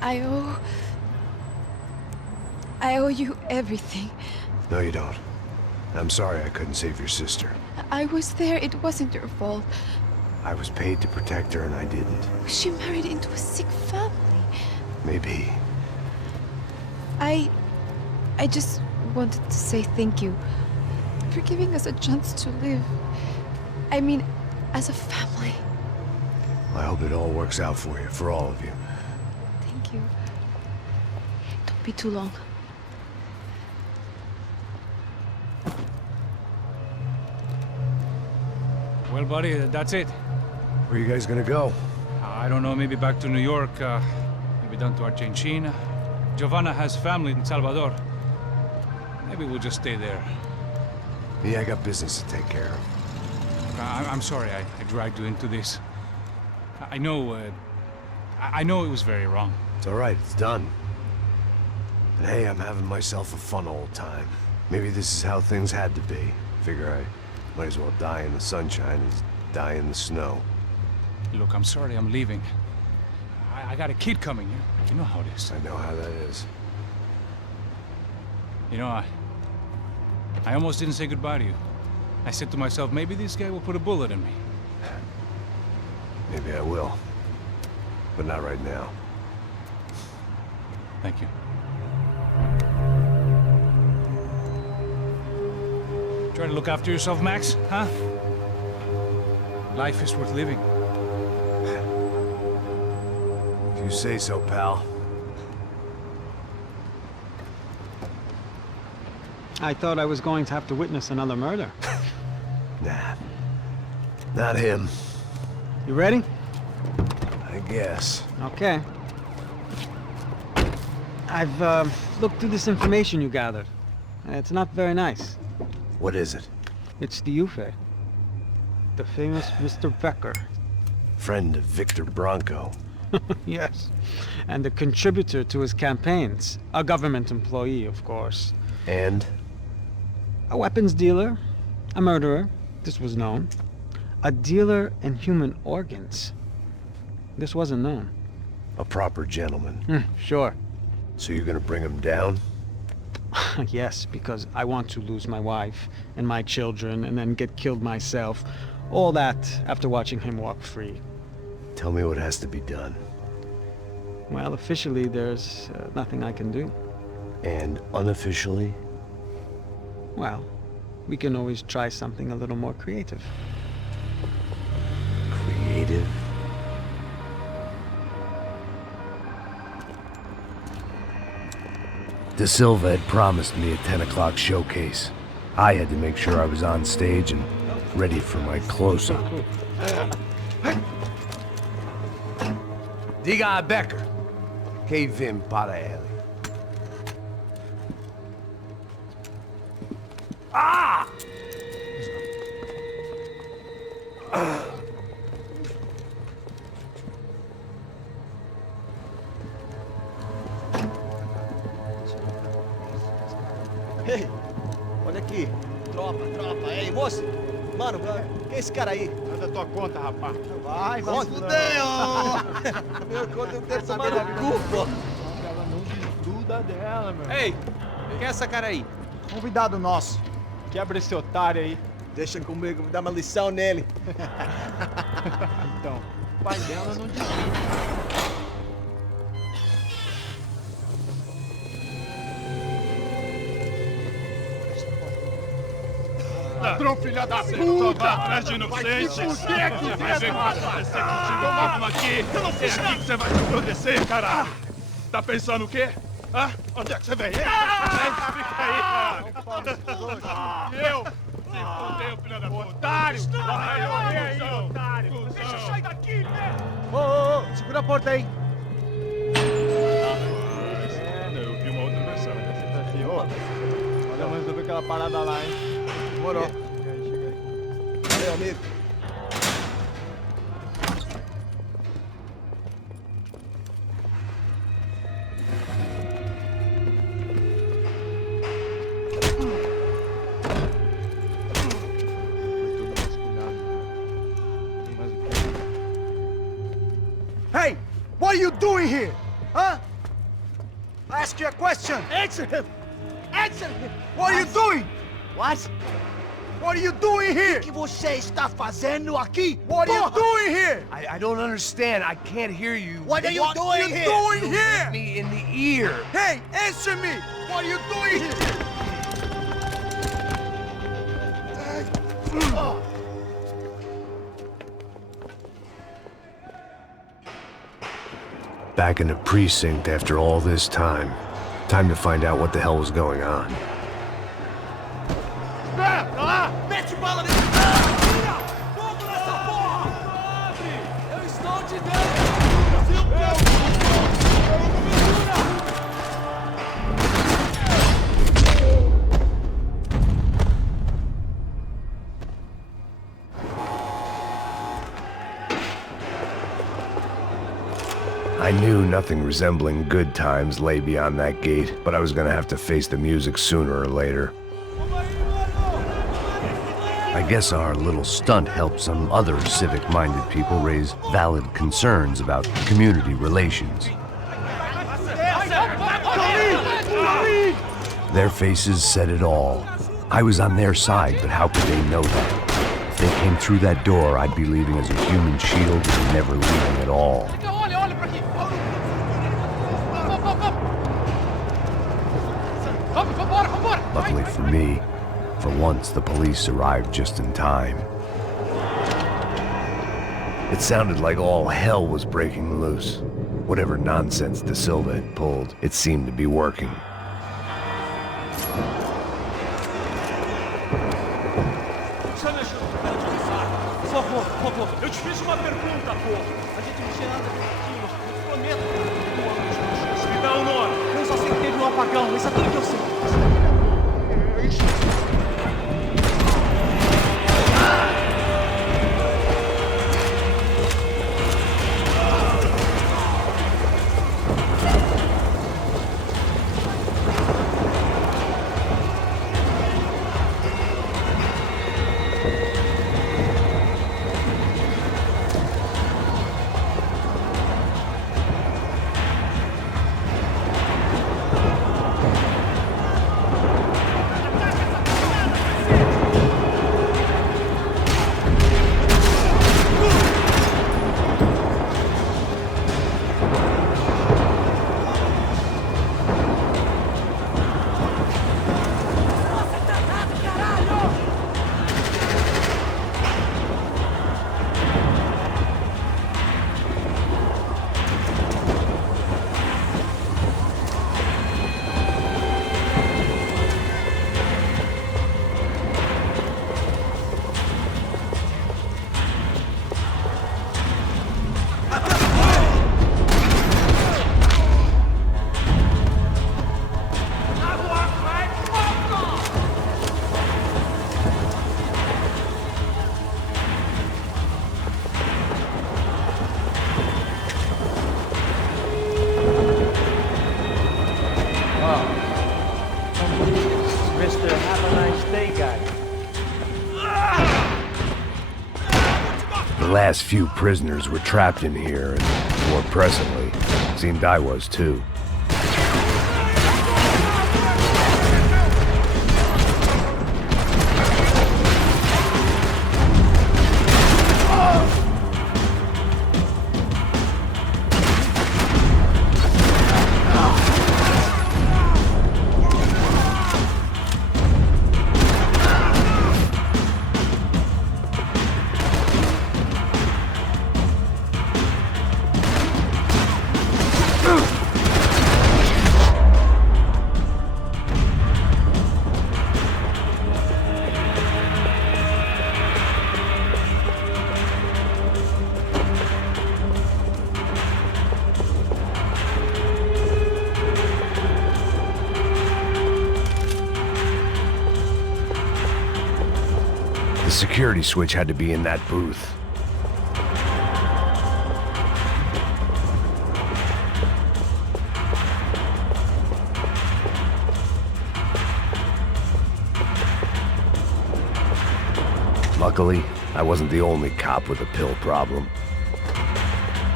I owe you everything. No, you don't. I'm sorry I couldn't save your sister. I was there. It wasn't your fault. I was paid to protect her and I didn't. She married into a sick family. Maybe. I just wanted to say thank you for giving us a chance to live. I mean, as a family. I hope it all works out for you, for all of you. Thank you. Don't be too long. Well, buddy, that's it. Where are you guys gonna go? I don't know, maybe back to New York, maybe down to Argentina. Giovanna has family in Salvador. Maybe we'll just stay there. Yeah, I got business to take care of. I'm sorry I dragged you into this. I know it was very wrong. It's all right, it's done. But hey, I'm having myself a fun old time. Maybe this is how things had to be. Figure I might as well die in the sunshine as die in the snow. Look, I'm sorry I'm leaving. I got a kid coming. You know how it is. I know how that is. You know, I almost didn't say goodbye to you. I said to myself, maybe this guy will put a bullet in me. Maybe I will. But not right now. Thank you. Try to look after yourself, Max, huh? Life is worth living. If you say so, pal. I thought I was going to have to witness another murder. Nah. Not him. You ready? I guess. Okay. I've looked through this information you gathered. It's not very nice. What is it? It's the Ufe. The famous Mr. Becker. Friend of Victor Bronco. Yes. And a contributor to his campaigns. A government employee, of course. And? A weapons dealer. A murderer. This was known. A dealer in human organs. This wasn't known. A proper gentleman. Sure. So you're gonna bring him down? Yes, because I want to lose my wife and my children and then get killed myself. All that after watching him walk free. Tell me what has to be done. Well, officially, there's nothing I can do. And unofficially? Well, we can always try something a little more creative. Creative? De Silva had promised me a 10 o'clock showcase. I had to make sure I was on stage and ready for my close-up. Diga a Becker. Que vim para ele. Ah! Ei, olha aqui. Tropa. Ei, moço. Mano, quem é esse cara aí? Manda tua conta, rapaz. Vai se fuder, ó. Meu conta eu quero tomar no cu, pô. Ela não desgruda dela, meu. Ei, quem é essa cara aí? Convidado nosso. Quebra esse otário aí. Deixa comigo, me dá uma lição nele. Então, o pai dela não desgruda. Ladrão, filha da puta! Vai atrás de inocente! Vai ver o que vai acontecer contigo, vamos aqui! Eu não fiz aqui que você vai se proteger, caralho! Tá pensando o quê? Hã? Onde é que você vem? Fica aí, caralho! Eu? Se fodeu, filha da puta! Otário! Vai aí, otário! Deixa eu sair daqui, né? Ô, segura a porta aí. Eu vi uma outra versão. Olha, resolver aquela parada lá, hein? Demorou. Chega aí. Valeu, amigo. Hey! What are you doing here? Huh? I ask you a question. Answer him. Answer him. What are you doing? What? What are you doing here? O que você está fazendo aqui? What are you doing here? I don't understand. I can't hear you. What are you doing here? Doing Hit here? me in the ear. Hey, answer me! What are you doing here? Back in the precinct after all this time. Time to find out what the hell was going on. Mete bala nele! Fogo nessa porra! Abre! Eu estou te I knew nothing resembling good times lay beyond that gate, but I was gonna have to face the music sooner or later. I guess our little stunt helped some other civic-minded people raise valid concerns about community relations. Their faces said it all. I was on their side, but how could they know that? If they came through that door, I'd be leaving as a human shield and never leaving at all. Luckily for me, for once the police arrived just in time. It sounded like all hell was breaking loose. Whatever nonsense De Silva had pulled, it seemed to be working. Por favor, eu te fiz uma pergunta, porra. A gente não tinha nada aqui, eu prometo. Me dá o nome. Eu só sei que teve um apagão, isso é tudo que eu sei. Mr. Have a nice day, guy. The last few prisoners were trapped in here, and more presently, seemed I was too. The security switch had to be in that booth. Luckily, I wasn't the only cop with a pill problem.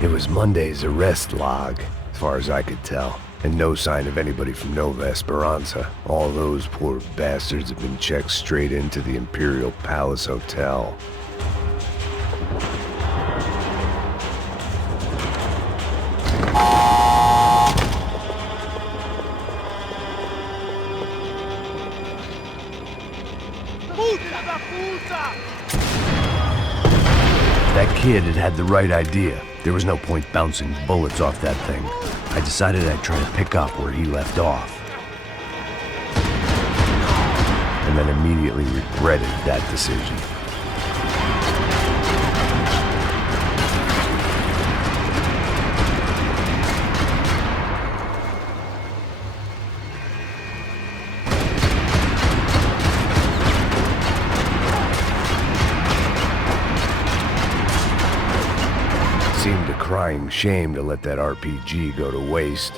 It was Monday's arrest log, as far as I could tell. And no sign of anybody from Nova Esperanza. All those poor bastards have been checked straight into the Imperial Palace Hotel. That kid had the right idea. There was no point bouncing bullets off that thing. I decided I'd try to pick up where he left off. And then immediately regretted that decision. Seemed a crying shame to let that RPG go to waste.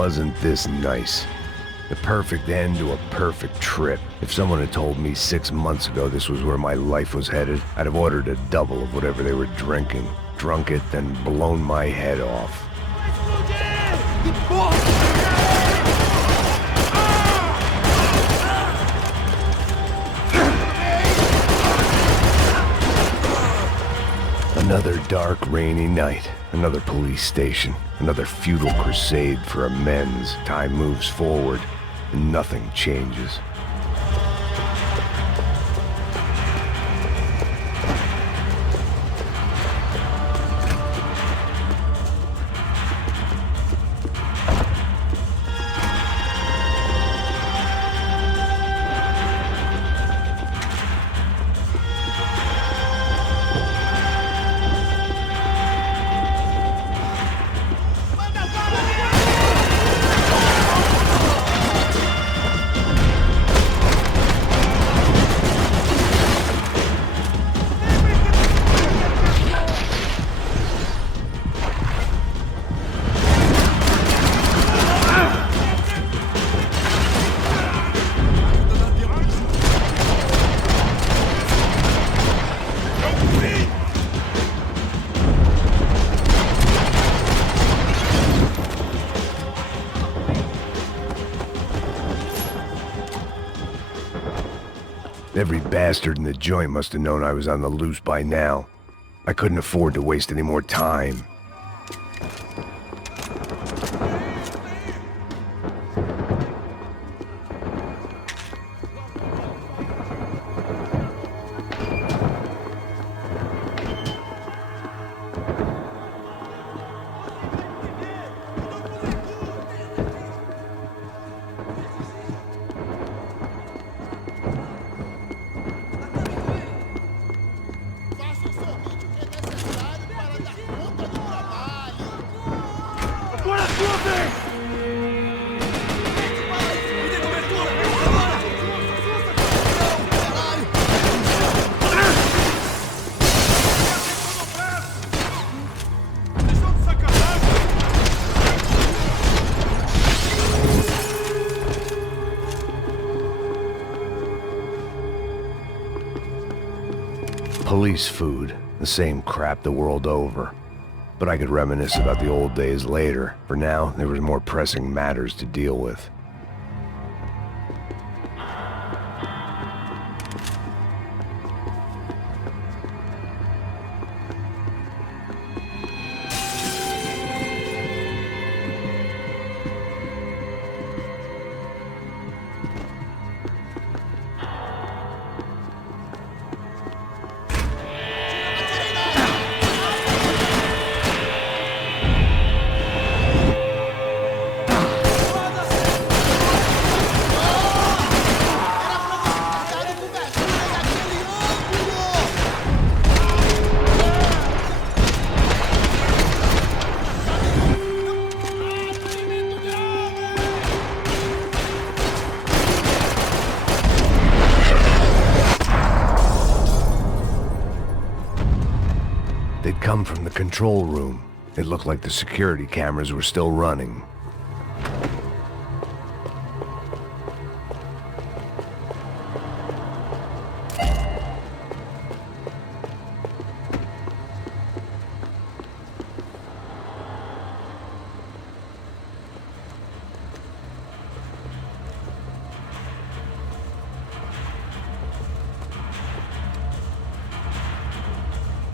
wasn't this nice. The perfect end to a perfect trip. If someone had told me 6 months ago this was where my life was headed, I'd have ordered a double of whatever they were drinking, drunk it, then blown my head off. Another dark, rainy night. Another police station. Another futile crusade for amends. Time moves forward, and nothing changes. Every bastard in the joint must have known I was on the loose by now. I couldn't afford to waste any more time. Police food, the same crap the world over. But I could reminisce about the old days later. For now, there was more pressing matters to deal with. They'd come from the control room. It looked like the security cameras were still running.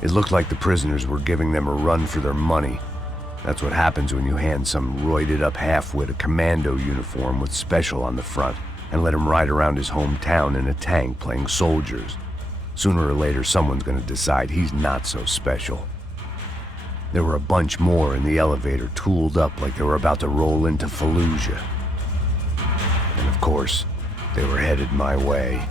It looked like the prisoners were giving them a run for their money. That's what happens when you hand some roided-up halfwit a commando uniform with special on the front and let him ride around his hometown in a tank playing soldiers. Sooner or later, someone's gonna decide he's not so special. There were a bunch more in the elevator, tooled up like they were about to roll into Fallujah. And of course, they were headed my way.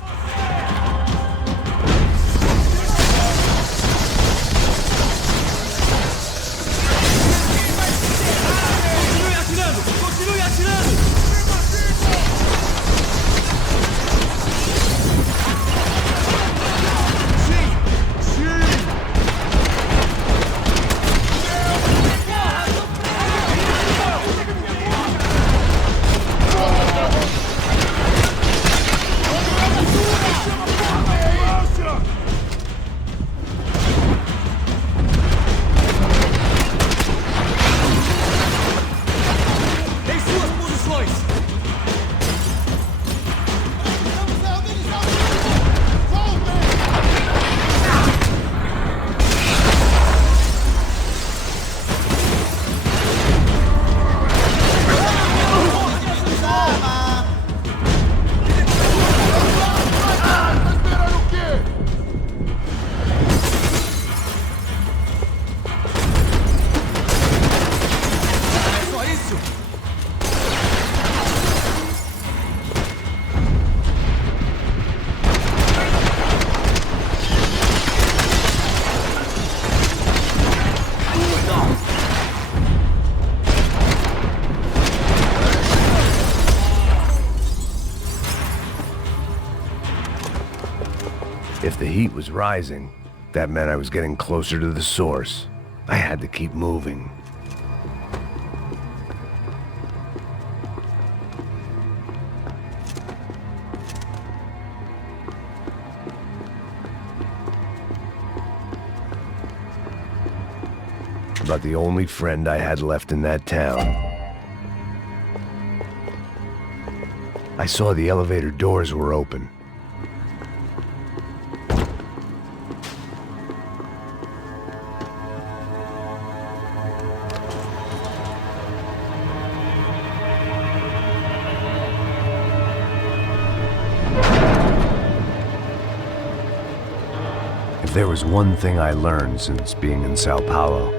if the heat was rising, that meant I was getting closer to the source. I had to keep moving. About the only friend I had left in that town. I saw the elevator doors were open. If there was one thing I learned since being in Sao Paulo,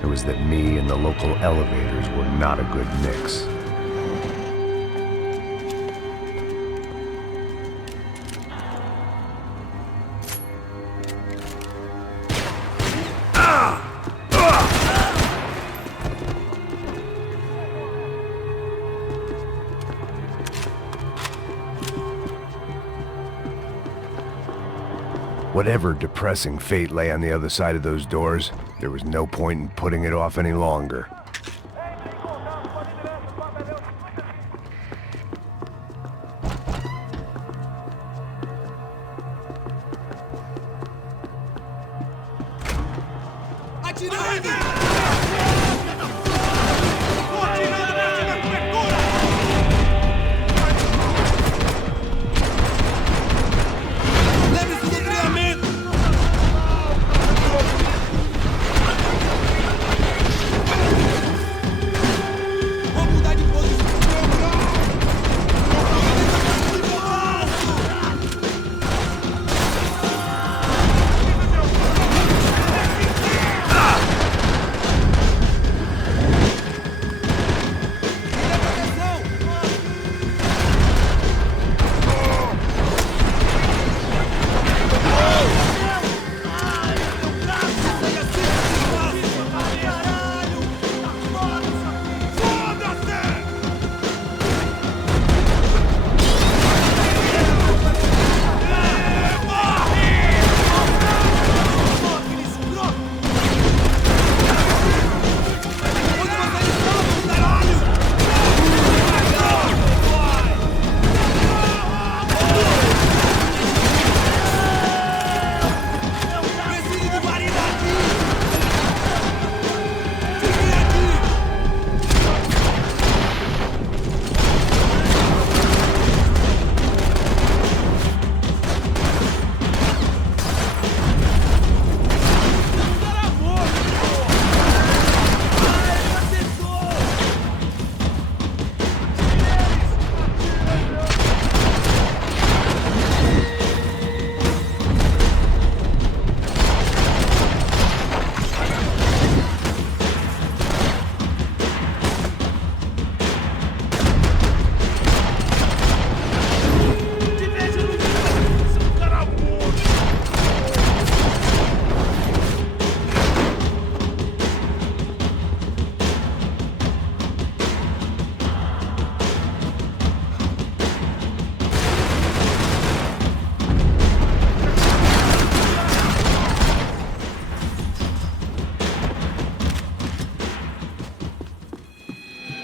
it was that me and the local elevators were not a good mix. Whatever depressing fate lay on the other side of those doors, there was no point in putting it off any longer.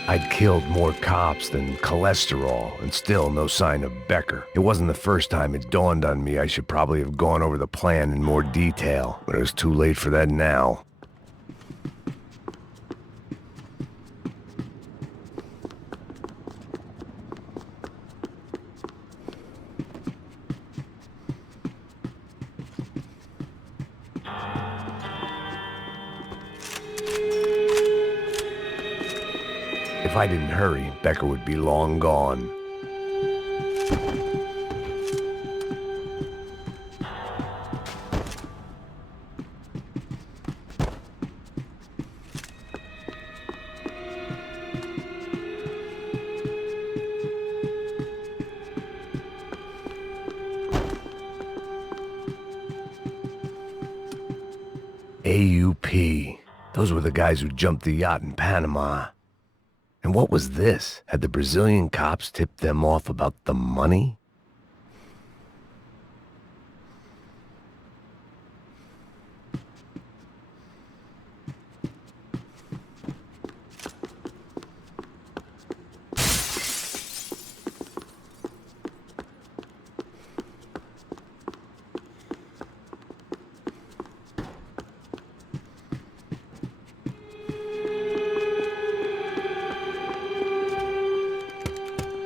I'd killed more cops than cholesterol, and still no sign of Becker. It wasn't the first time it dawned on me I should probably have gone over the plan in more detail, but it was too late for that now. If I didn't hurry, Becker would be long gone. AUP. Those were the guys who jumped the yacht in Panama. And what was this? Had the Brazilian cops tipped them off about the money?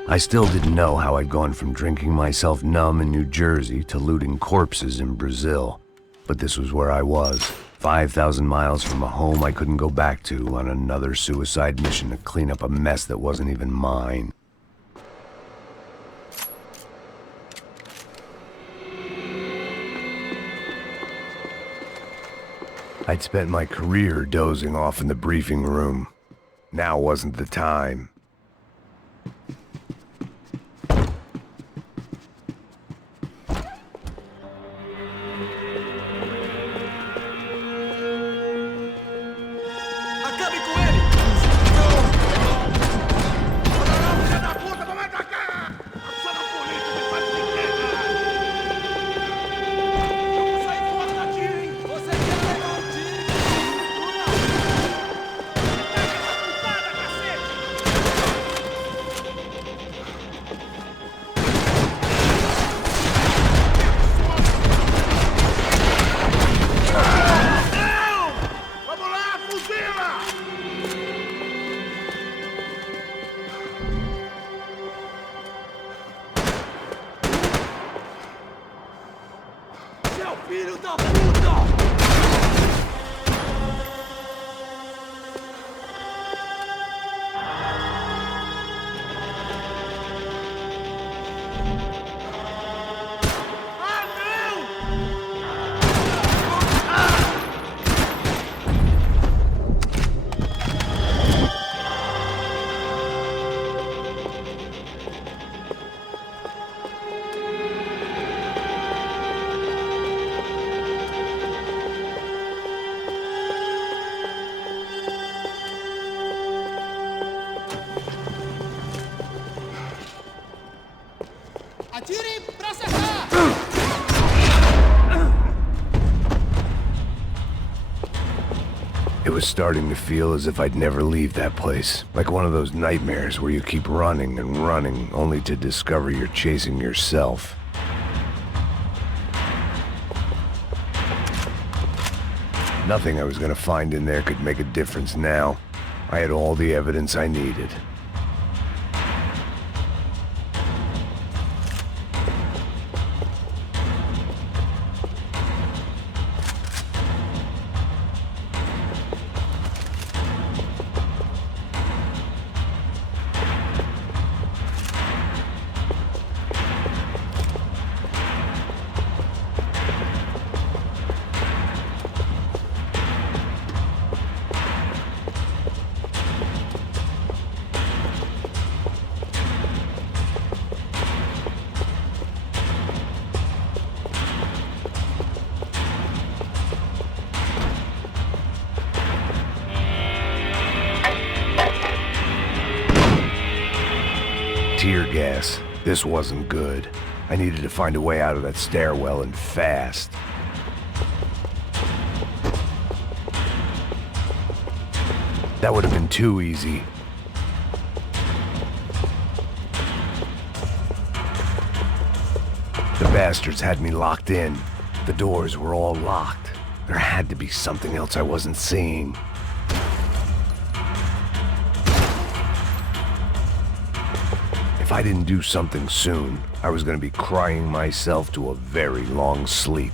I still didn't know how I'd gone from drinking myself numb in New Jersey to looting corpses in Brazil. But this was where I was, 5,000 miles from a home I couldn't go back to, on another suicide mission to clean up a mess that wasn't even mine. I'd spent my career dozing off in the briefing room. Now wasn't the time. Acabe com ele! Filha da puta, vamos atacar! Só na polícia, me faz de guerra! Vamos sair fora da tiro, hein? Você quer levar um tiro? Pega essa putada, cacete! Não! Vamos lá, fuzila! Seu filho da puta! Ah, não! Atirem pra acertar! It was starting to feel as if I'd never leave that place. Like one of those nightmares where you keep running and running, only to discover you're chasing yourself. Nothing I was gonna find in there could make a difference now. I had all the evidence I needed. Tear gas. This wasn't good. I needed to find a way out of that stairwell, and fast. That would have been too easy. The bastards had me locked in. The doors were all locked. There had to be something else I wasn't seeing. If I didn't do something soon, I was going to be crying myself to a very long sleep.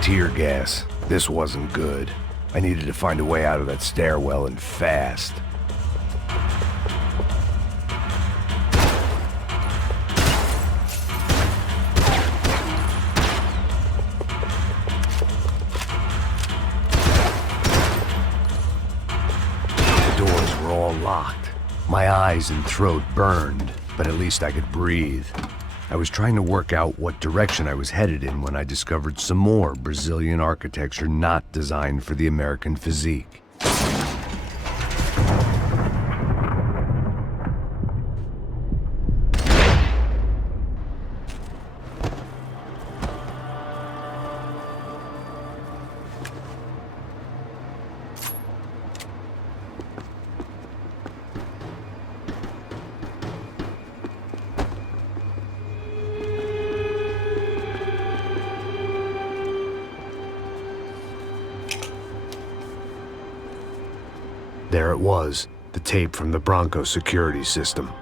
Tear gas. This wasn't good. I needed to find a way out of that stairwell, and fast. The doors were all locked. My eyes and throat burned, but at least I could breathe. I was trying to work out what direction I was headed in when I discovered some more Brazilian architecture not designed for the American physique. There it was, the tape from the Bronco security system.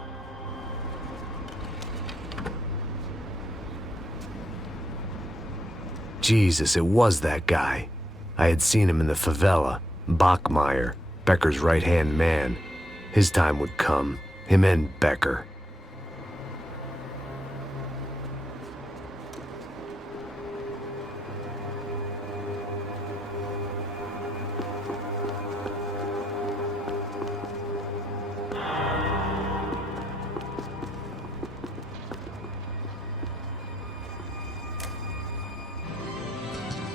Jesus, it was that guy. I had seen him in the favela. Bachmeyer, Becker's right-hand man. His time would come. Him and Becker.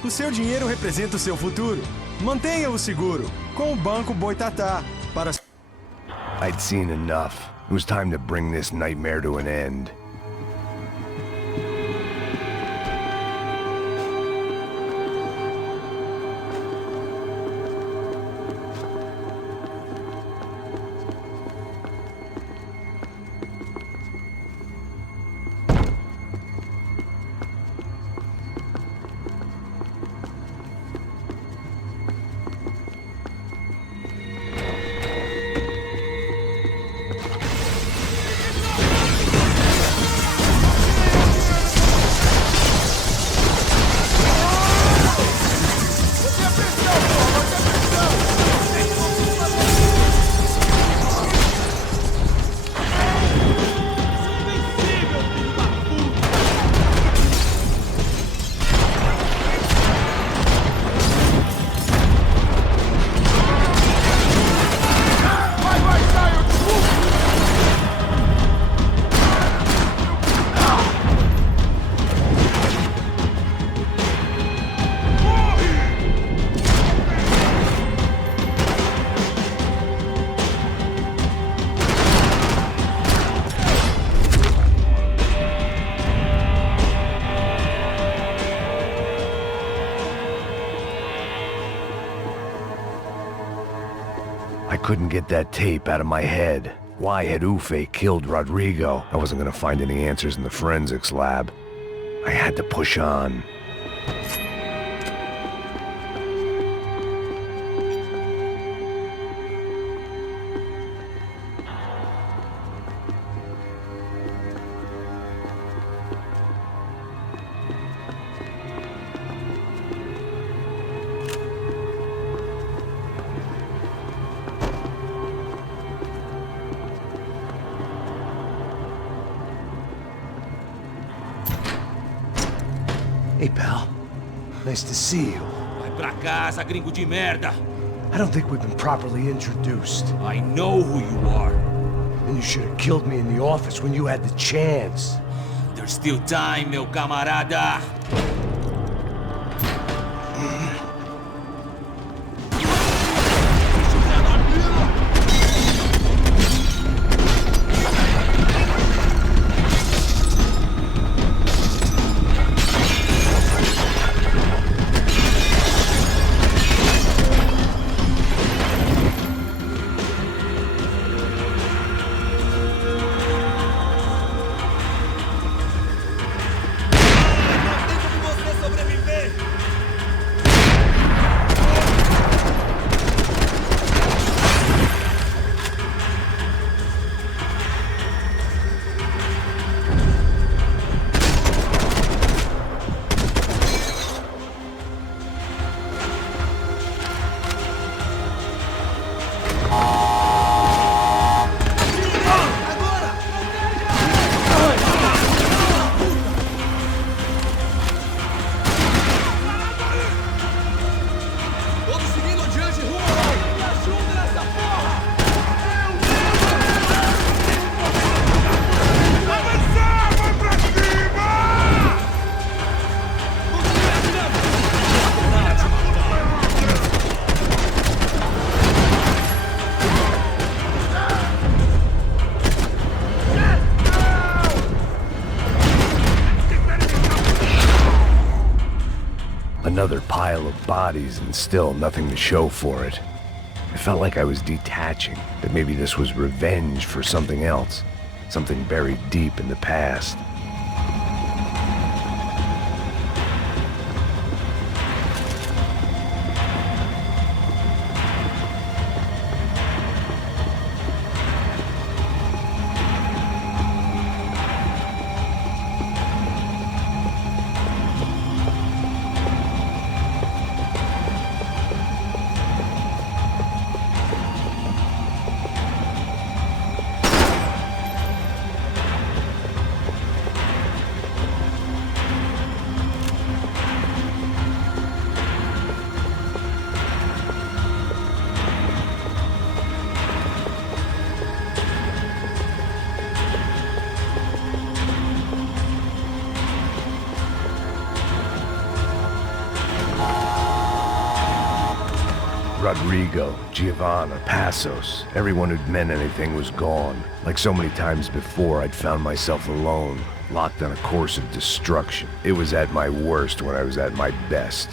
O seu dinheiro representa o seu futuro. Mantenha-o seguro com o Banco Boitatá para... I'd seen enough. It was time to bring this nightmare to an end. I couldn't get that tape out of my head. Why had Ufe killed Rodrigo? I wasn't gonna find any answers in the forensics lab. I had to push on. Hey, pal. Nice to see you. Vai pra casa, gringo de merda! I don't think we've been properly introduced. I know who you are. And you should have killed me in the office when you had the chance. There's still time, meu camarada! Another pile of bodies and still nothing to show for it. I felt like I was detaching, that maybe this was revenge for something else, something buried deep in the past. Rodrigo, Giovanna, Passos. Everyone who'd meant anything was gone. Like so many times before, I'd found myself alone, locked on a course of destruction. It was at my worst when I was at my best.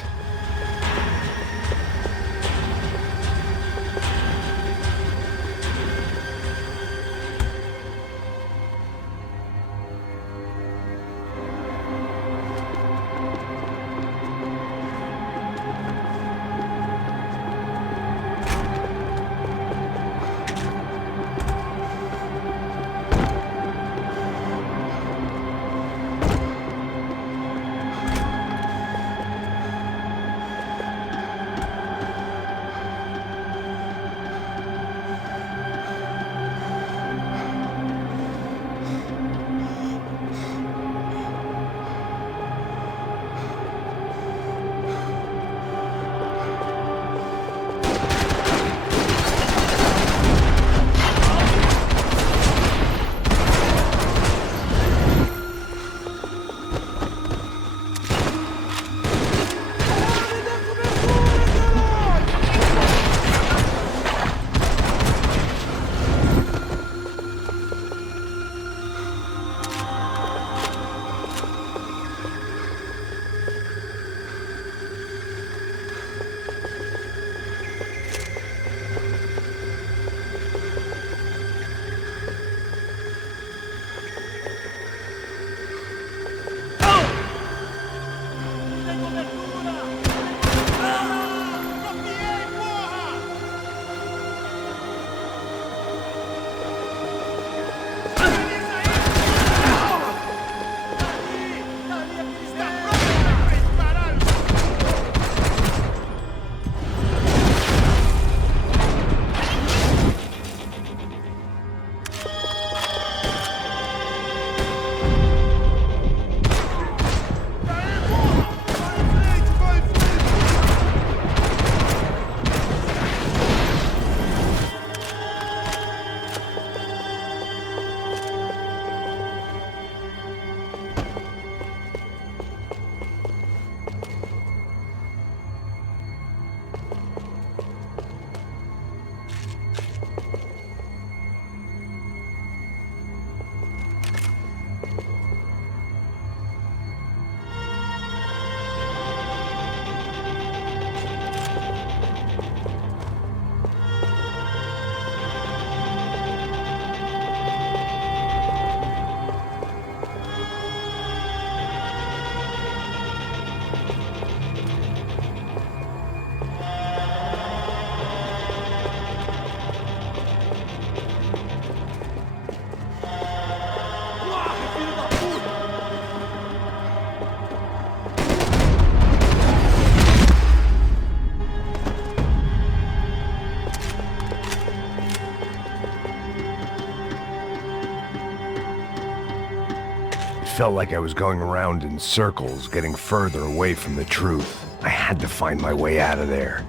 Felt like I was going around in circles, getting further away from the truth. I had to find my way out of there.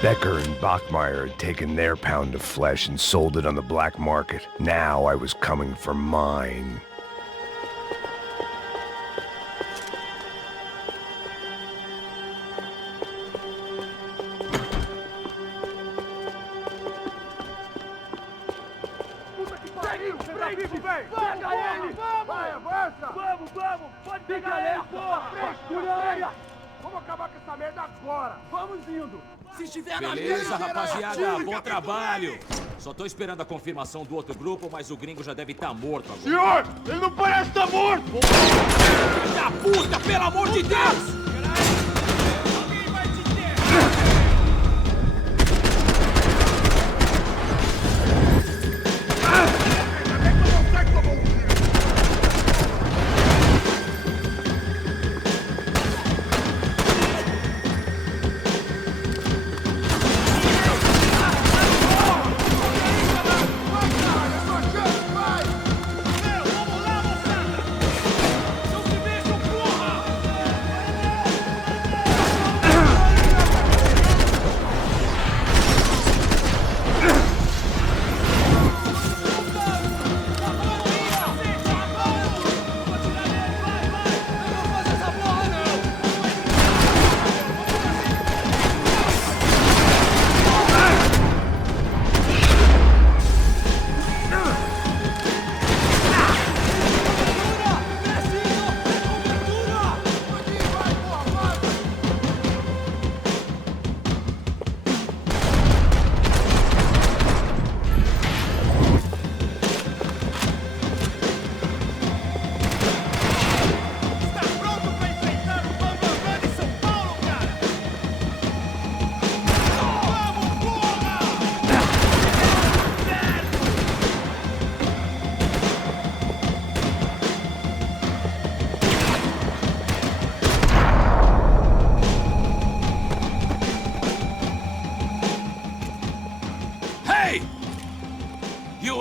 Becker and Bachmeyer had taken their pound of flesh and sold it on the black market. Now I was coming for mine. Pode pegar ele, porra! Frescura! Vamos acabar com essa merda agora! Vamos indo! Se estiver na Beleza, minha, rapaziada, bom trabalho. Só tô esperando a confirmação do outro grupo, mas o gringo já deve estar morto agora. Senhor, ele não parece estar morto! Filho da puta, pelo amor de Deus! alguém vai te enterrar!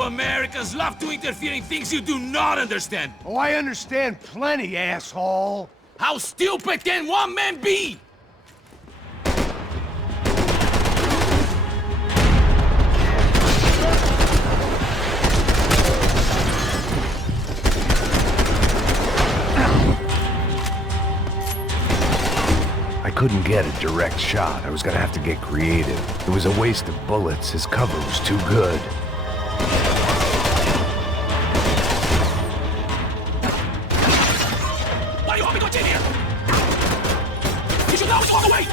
Americans love to interfere in things you do not understand. Oh, I understand plenty, asshole. How stupid can one man be? I couldn't get a direct shot. I was gonna have to get creative. It was a waste of bullets. His cover was too good. Why do you want me to continue? You should always walk away!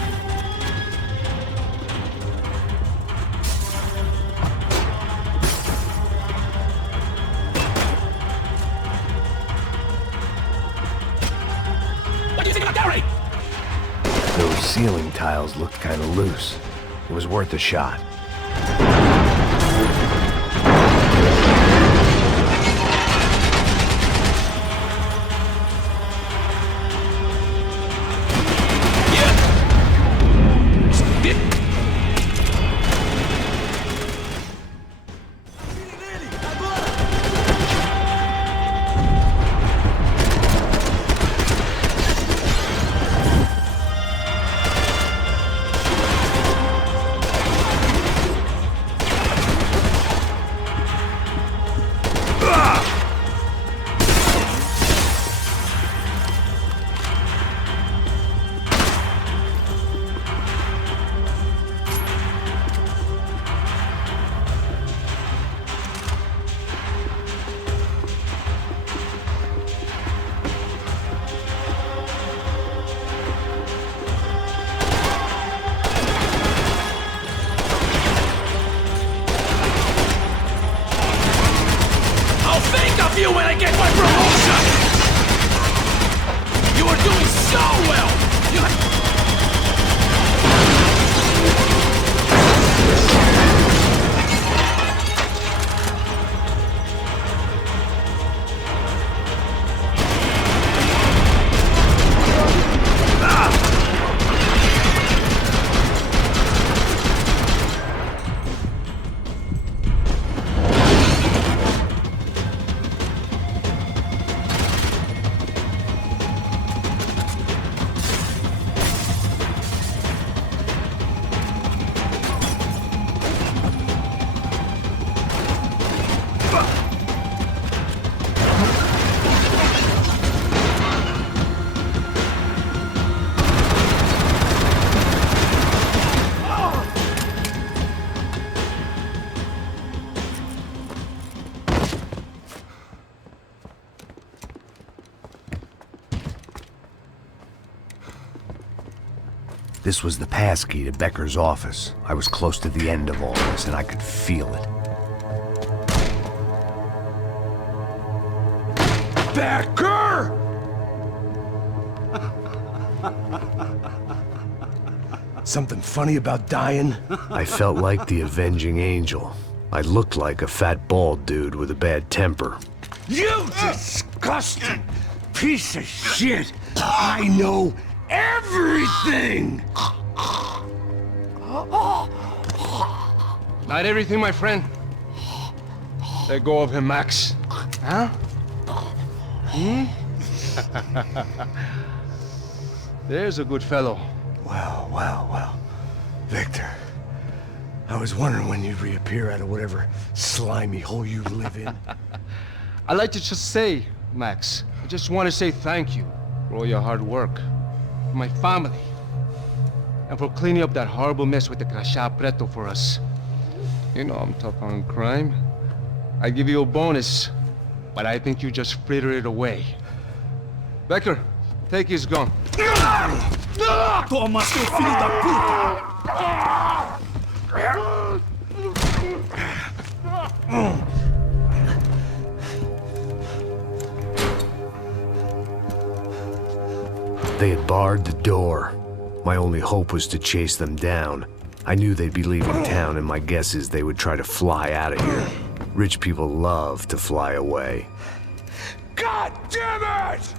What do you think about Gary? Those ceiling tiles looked kind of loose. It was worth a shot. This was the passkey to Becker's office. I was close to the end of all this, and I could feel it. Becker! Something funny about dying? I felt like the avenging angel. I looked like a fat bald dude with a bad temper. You disgusting piece of shit! I know everything! Not everything, my friend. Let go of him, Max. Huh? There's a good fellow. Well. Victor, I was wondering when you'd reappear out of whatever slimy hole you live in. I'd like to just say, Max, I just want to say thank you for all your hard work, for my family, and for cleaning up that horrible mess with the Crachá Preto for us. You know I'm tough on crime. I give you a bonus, but I think you just frittered it away. Becker, take his gun. Toma, seu filho da puta! They had barred the door. My only hope was to chase them down. I knew they'd be leaving town, and my guess is they would try to fly out of here. Rich people love to fly away. God damn it!